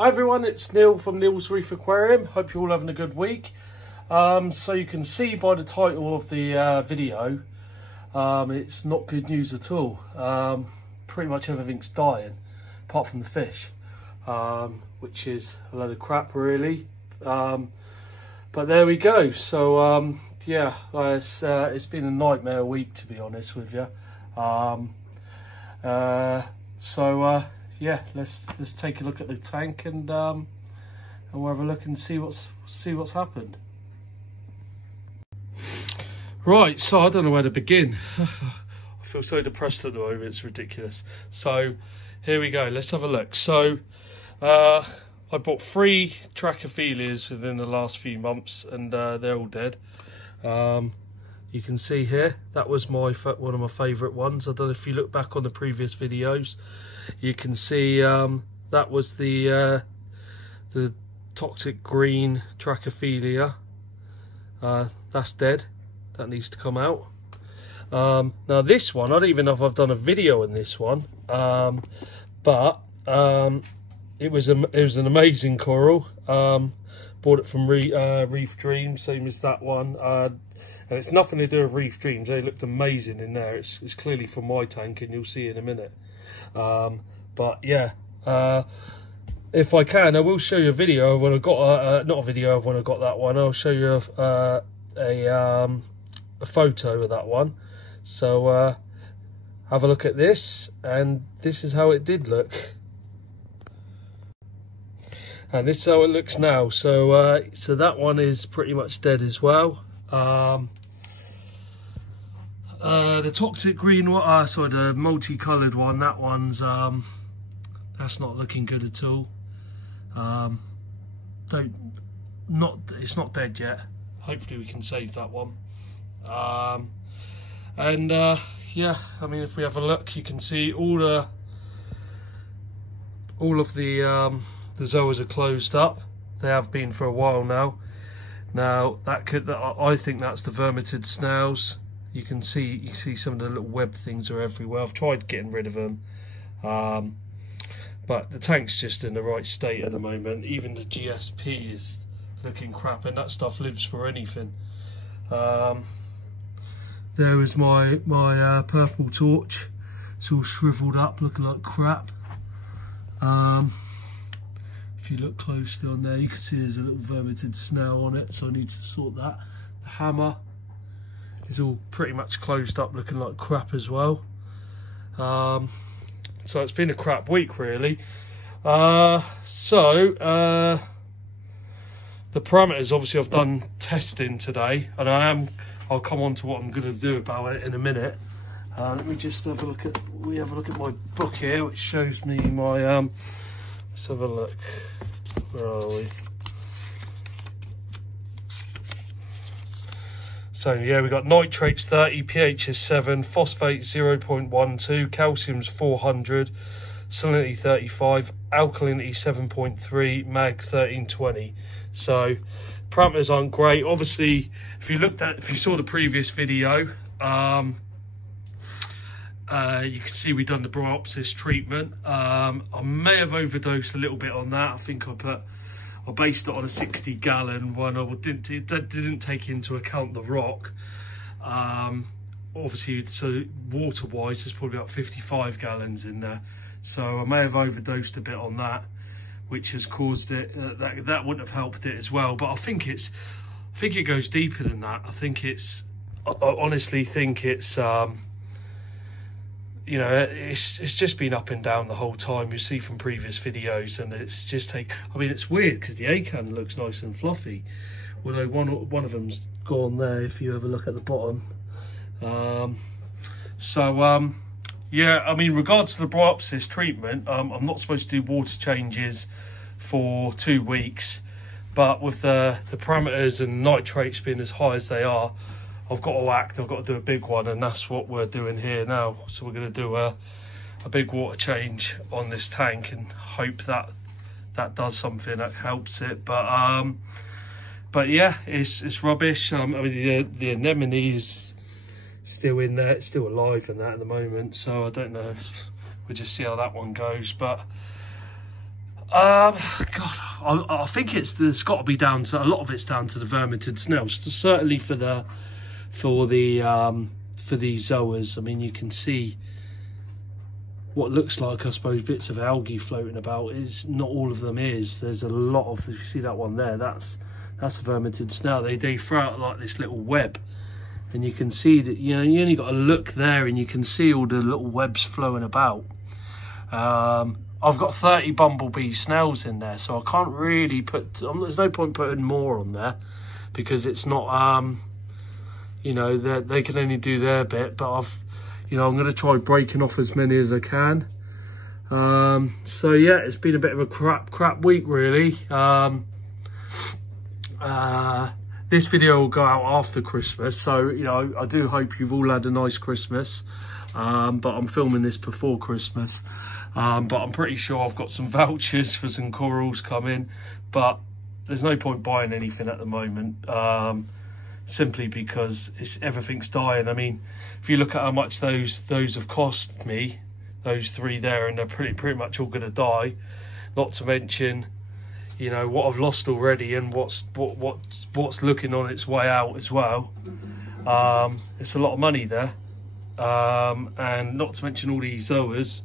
Hi everyone, it's Neil from Neil's Reef Aquarium. Hope you're all having a good week. So you can see by the title of the video, it's not good news at all. Pretty much everything's dying, apart from the fish, which is a load of crap really. But there we go. So yeah, it's been a nightmare week, to be honest with you. Yeah, let's take a look at the tank and we'll have a look and see what's happened. Right, so I don't know where to begin. I feel so depressed at the moment, it's ridiculous. So here we go, let's have a look. So I bought 3 Trachyphelias within the last few months, and they're all dead. You can see here, that was one of my favourite ones. I don't know if you look back on the previous videos, you can see that was the toxic green Trachyphelia. That's dead. That needs to come out. Now this one, I don't even know if I've done a video on this one, but it was an amazing coral. Bought it from Reef Dreams, same as that one. And it's nothing to do with Reef Dreams. They looked amazing in there. It's clearly from my tank, and you'll see in a minute. But yeah, if I can, I will show you a video of when I got not a video of when I got that one. I'll show you a photo of that one. So have a look at this, and this is how it did look. And this is how it looks now. So so that one is pretty much dead as well. The toxic green one, sorry, the multicoloured one, that one's that's not looking good at all. It's not dead yet. Hopefully we can save that one. Yeah, I mean, if we have a look, you can see all of the zoas are closed up. They have been for a while now. Now I think that's the vermitid snails. You see some of the little web things are everywhere. I've tried getting rid of them, but the tank's just in the right state at the moment. Even the GSP is looking crap, and that stuff lives for anything. There is my purple torch. It's all shriveled up, looking like crap. If you look closely on there, you can see there's a little vermitid snail on it, so I need to sort that. The hammer is all pretty much closed up, looking like crap as well. So it's been a crap week really. The parameters, obviously I've done testing today, and I'll come on to what I'm going to do about it in a minute. Let me just have a look at my book here, which shows me my let's have a look. Where are we? So yeah, we got nitrates 30, pH is 7, phosphate 0.12, calcium's 400, salinity 35, alkalinity 7.3, mag 1320. So parameters aren't great. Obviously, if you saw the previous video, you can see we've done the bryopsis treatment. I may have overdosed a little bit on that. I think I based it on a 60-gallon one. That didn't take into account the rock. Obviously, so water-wise, there's probably about 55 gallons in there. So I may have overdosed a bit on that, which has caused it. That wouldn't have helped it as well. But I think it goes deeper than that. I honestly think it's. You know, it's just been up and down the whole time. You see from previous videos, and it's just I mean, it's weird because the acan looks nice and fluffy, although one of them's gone there. If you have a look at the bottom, yeah. I mean, regards to the bryopsis treatment, I'm not supposed to do water changes for 2 weeks, but with the parameters and nitrates being as high as they are, I've got to act. I've got to do a big one, and that's what we're doing here now. So we're going to do a big water change on this tank and hope that does something that helps it. But yeah, it's rubbish. I mean, the anemone is still in there. It's still alive and that at the moment. So I don't know if we'll just see how that one goes. But God, I think it's got to be down to, a lot of it's down to the vermeted snails. So certainly for these zoas, I mean, you can see what looks like, I suppose, bits of algae floating about. Is not all of them is. There's a lot of, if you see that one there, that's a vermeted snail. They throw out like this little web, and you can see that, you know, you only got to look there and you can see all the little webs flowing about. I've got 30 bumblebee snails in there, so I can't really put, there's no point putting more on there because it's not, you know, they can only do their bit, but you know, I'm going to try breaking off as many as I can. So yeah, it's been a bit of a crap week really. This video will go out after Christmas, so you know, I do hope you've all had a nice Christmas. But I'm filming this before Christmas. But I'm pretty sure I've got some vouchers for some corals coming, but there's no point buying anything at the moment, simply because everything's dying. I mean, if you look at how much those have cost me, those 3 there, and they're pretty much all going to die. Not to mention, you know, what I've lost already and what's looking on its way out as well. It's a lot of money there, and not to mention all these zoas.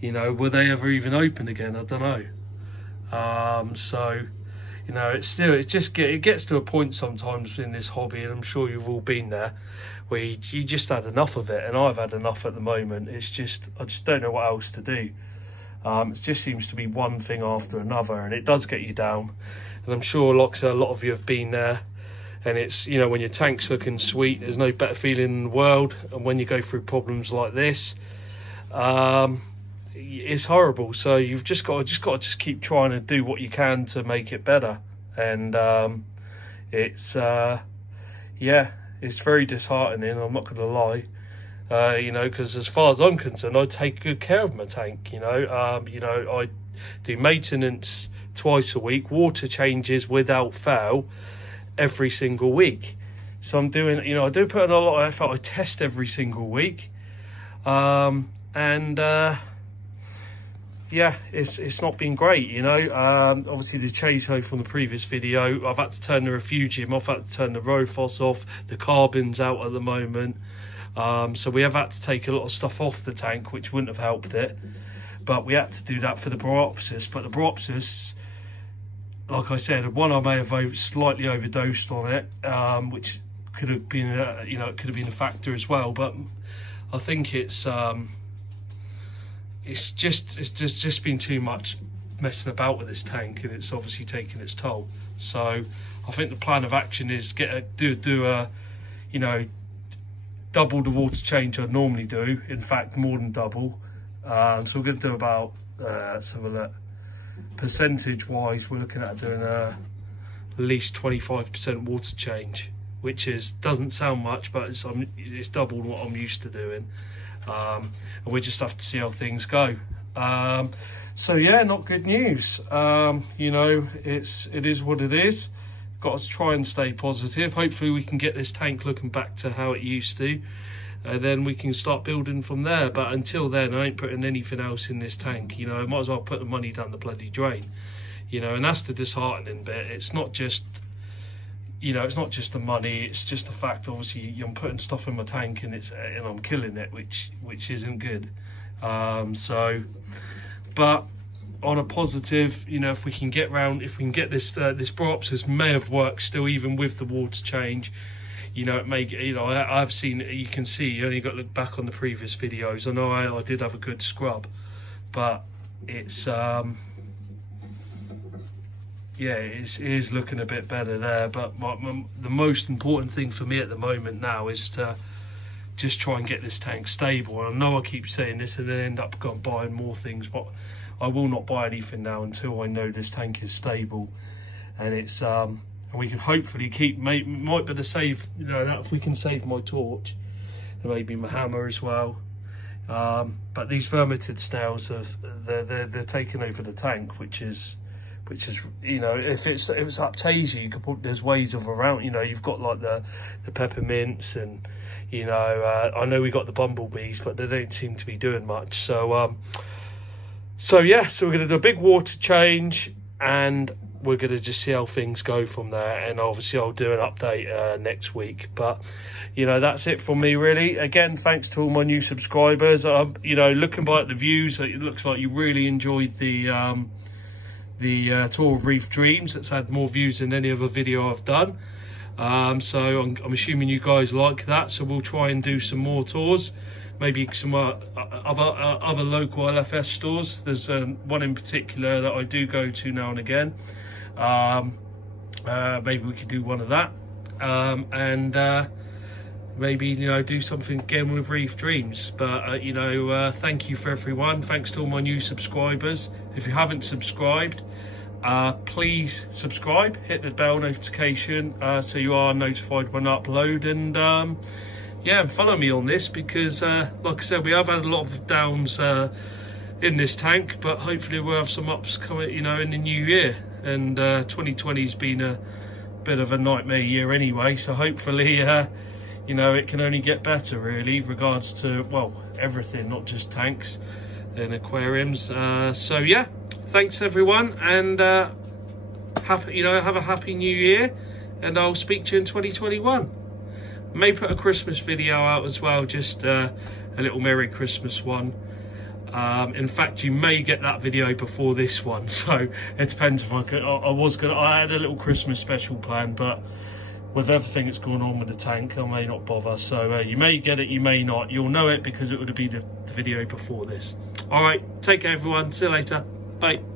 You know, will they ever even open again? I don't know. So, you know, it gets to a point sometimes in this hobby, and I'm sure you've all been there, where you just had enough of it, and I've had enough at the moment. I just don't know what else to do. It just seems to be one thing after another, and it does get you down. And I'm sure, like I said, a lot of you have been there. And it's, you know, when your tank's looking sweet, there's no better feeling in the world. And when you go through problems like this, it's horrible. So you've just got to keep trying to do what you can to make it better. And yeah, it's very disheartening, I'm not gonna lie. You know, because as far as I'm concerned, I take good care of my tank. You know, I do maintenance twice a week, water changes without fail every single week. So I'm doing, you know, I do put in a lot of effort. I test every single week, and yeah, it's not been great, you know. Obviously the change from the previous video, I've had to turn the refugium off, I've had to turn the Rofos off, the carbon's out at the moment. So we have had to take a lot of stuff off the tank, which wouldn't have helped it, but we had to do that for the Bryopsis. But the Bryopsis, like I said, one I may have slightly overdosed on it, which could have been, you know, it could have been a factor as well. But I think it's just been too much messing about with this tank, and it's obviously taking its toll. So I think the plan of action is do a, you know, double the water change I normally do. In fact, more than double. So we're going to do about, let's have a look. Percentage wise, we're looking at doing at least 25% water change, which doesn't sound much, but it's double what I'm used to doing. And we just have to see how things go. So yeah, not good news. You know, it is what it is. Got to try and stay positive. Hopefully we can get this tank looking back to how it used to, then we can start building from there. But until then, I ain't putting anything else in this tank. You know, I might as well put the money down the bloody drain. You know, and that's the disheartening bit. It's not just, you know, it's not just the money. It's just the fact, obviously, I'm putting stuff in my tank and I'm killing it, which isn't good. But on a positive, you know, if we can get this this Bryopsis may have worked still, even with the water change. You know, it may, you know, I've seen, you can see, you only got to look back on the previous videos. I know I did have a good scrub, but it's yeah, it is looking a bit better there. But the most important thing for me at the moment now is to just try and get this tank stable. And I know I keep saying this and then end up buying more things, but I will not buy anything now until I know this tank is stable, and it's and we can hopefully might be able to save, you know, if we can save my torch and maybe my hammer as well. But these vermeted snails they're taking over the tank, which is, you know, if it's up to Asia, you could there's ways of around, you know, you've got like the peppermints, and you know, I know we got the bumblebees, but they don't seem to be doing much. So So yeah, so we're going to do a big water change, and we're going to just see how things go from there. And obviously I'll do an update next week. But you know, that's it from me really. Again, thanks to all my new subscribers. You know, looking by at the views, it looks like you really enjoyed the tour of Reef Dreams. It's had more views than any other video I've done. So I'm assuming you guys like that. So we'll try and do some more tours. Maybe some other local LFS stores. There's one in particular that I do go to now and again. Maybe we could do one of that, and maybe, you know, do something again with Reef Dreams. But you know, thank you for everyone. Thanks to all my new subscribers. If you haven't subscribed, please subscribe, hit the bell notification so you are notified when I upload, and yeah, and follow me on this, because like I said, we have had a lot of downs in this tank, but hopefully we'll have some ups coming, you know, in the new year. And 2020's been a bit of a nightmare year anyway, so hopefully you know, it can only get better really, regards to, well, everything, not just tanks and aquariums. So yeah, thanks everyone, and happy, you know, have a happy new year, and I'll speak to you in 2021. May put a Christmas video out as well, just a little Merry Christmas one. In fact, you may get that video before this one, so it depends if I could. I had a little Christmas special planned, but with everything that's going on with the tank, I may not bother. So you may get it, you may not. You'll know it because it would be the video before this. All right, take care everyone. See you later. Bye.